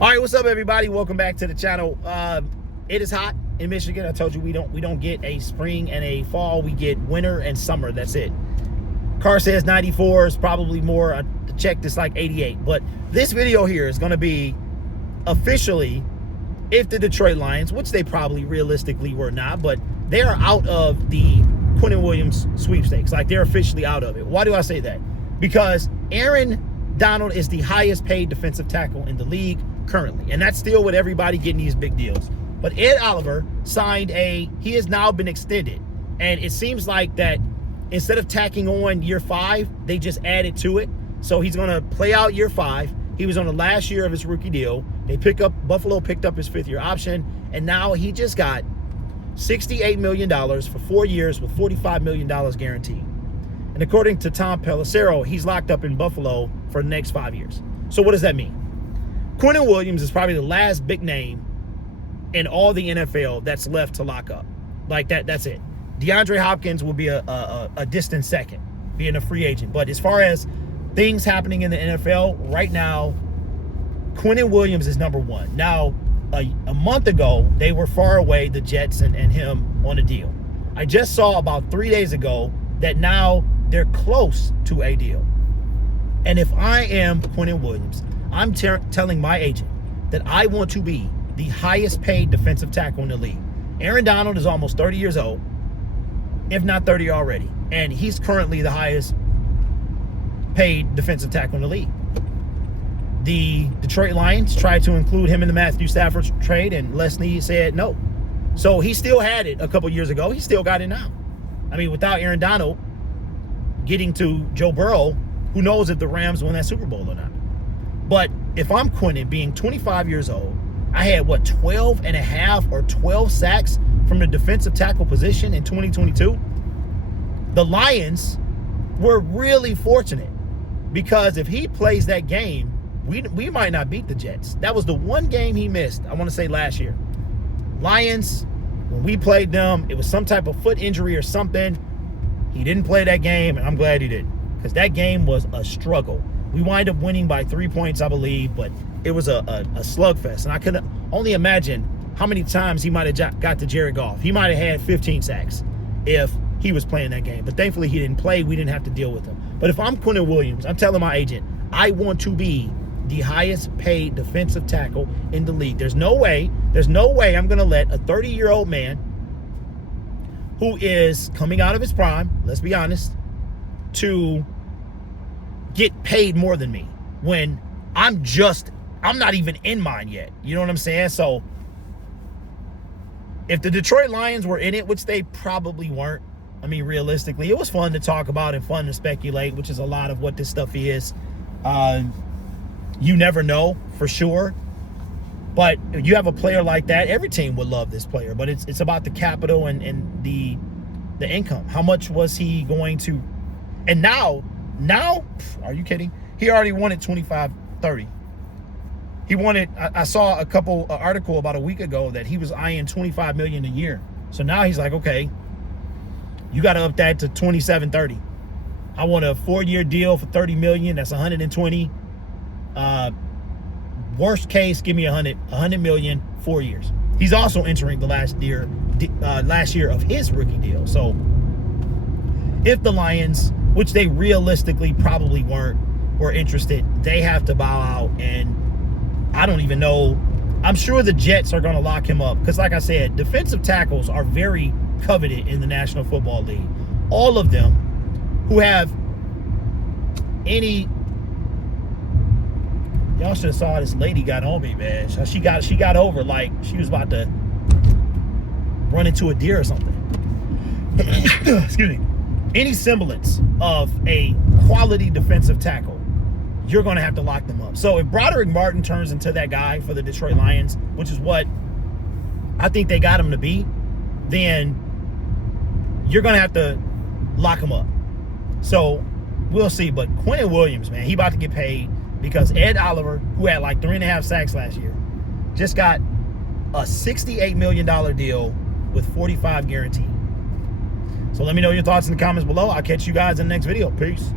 All right, what's up, everybody? Welcome back to the channel. It is hot in Michigan. I told you we don't get a spring and a fall. We get winter and summer. That's it. Car says 94 is probably more. I checked, it's like 88. But this video here is going to be officially if the Detroit Lions, which they probably realistically were not, but they are out of the Quinnen Williams sweepstakes. Like, they're officially out of it. Why do I say that? Because Aaron Donald is the highest paid defensive tackle in the league currently, and that's still with everybody getting these big deals. But Ed Oliver signed he has now been extended, and it seems like that instead of tacking on year 5, they just added to it. So he's going to play out year 5. He was on the last year of his rookie deal. Buffalo picked up his 5th-year option, and now he just got $68 million for 4 years with $45 million guaranteed. And according to Tom Pelissero, he's locked up in Buffalo for the next 5 years. So what does that mean? Quinnen Williams is probably the last big name in all the NFL that's left to lock up. Like that's it. DeAndre Hopkins will be a distant second, being a free agent. But as far as things happening in the NFL right now, Quinnen Williams is number one. Now, a month ago, they were far away, the Jets and him, on a deal. I just saw about 3 days ago that now they're close to a deal. And if I am Quinnen Williams, I'm telling my agent that I want to be the highest paid defensive tackle in the league. Aaron Donald is almost 30 years old, if not 30 already, and he's currently the highest paid defensive tackle in the league. The Detroit Lions tried to include him in the Matthew Stafford trade, and Leslie said no. So he still had it a couple years ago. He still got it now. I mean, without Aaron Donald getting to Joe Burrow, who knows if the Rams win that Super Bowl or not. But if I'm Quinnen, being 25 years old, I had, 12 and a half or 12 sacks from the defensive tackle position in 2022. The Lions were really fortunate, because if he plays that game, we might not beat the Jets. That was the one game he missed, I want to say, last year. Lions, when we played them, it was some type of foot injury or something. He didn't play that game, and I'm glad he didn't, because that game was a struggle. We wind up winning by 3 points, I believe, but it was a slugfest. And I could only imagine how many times he might have got to Jared Goff. He might have had 15 sacks if he was playing that game. But thankfully he didn't play. We didn't have to deal with him. But if I'm Quinnen Williams, I'm telling my agent, I want to be the highest paid defensive tackle in the league. There's no way I'm going to let a 30-year-old man who is coming out of his prime, let's be honest, to get paid more than me when I'm not even in mine yet. You know what I'm saying? So if the Detroit Lions were in it, which they probably weren't, I mean, realistically, it was fun to talk about and fun to speculate, which is a lot of what this stuff is. You never know for sure. But you have a player like that, every team would love this player, but it's about the capital and the income. How much was he going to? And now, are you kidding? He already wanted 25-30. He wanted, I saw a article about a week ago that he was eyeing $25 million a year. So now he's like, okay, you got to up that to 27-30. I want a 4-year deal for $30 million. That's 120. Worst case, give me $100 million, 4 years. He's also entering the last year of his rookie deal. So if the Lions, which they realistically probably were interested, they have to bow out. And I don't even know. I'm sure the Jets are going to lock him up, because like I said, defensive tackles are very coveted in the National Football League. All of them who have any... Y'all should have saw this lady got on me, man. She got over like she was about to run into a deer or something. Excuse me. Any semblance of a quality defensive tackle, you're going to have to lock them up. So if Broderick Martin turns into that guy for the Detroit Lions, which is what I think they got him to be, then you're going to have to lock him up. So we'll see. But Quinnen Williams, man, he about to get paid, because Ed Oliver, who had like 3.5 sacks last year, just got a $68 million deal with 45 guaranteed. So let me know your thoughts in the comments below. I'll catch you guys in the next video. Peace.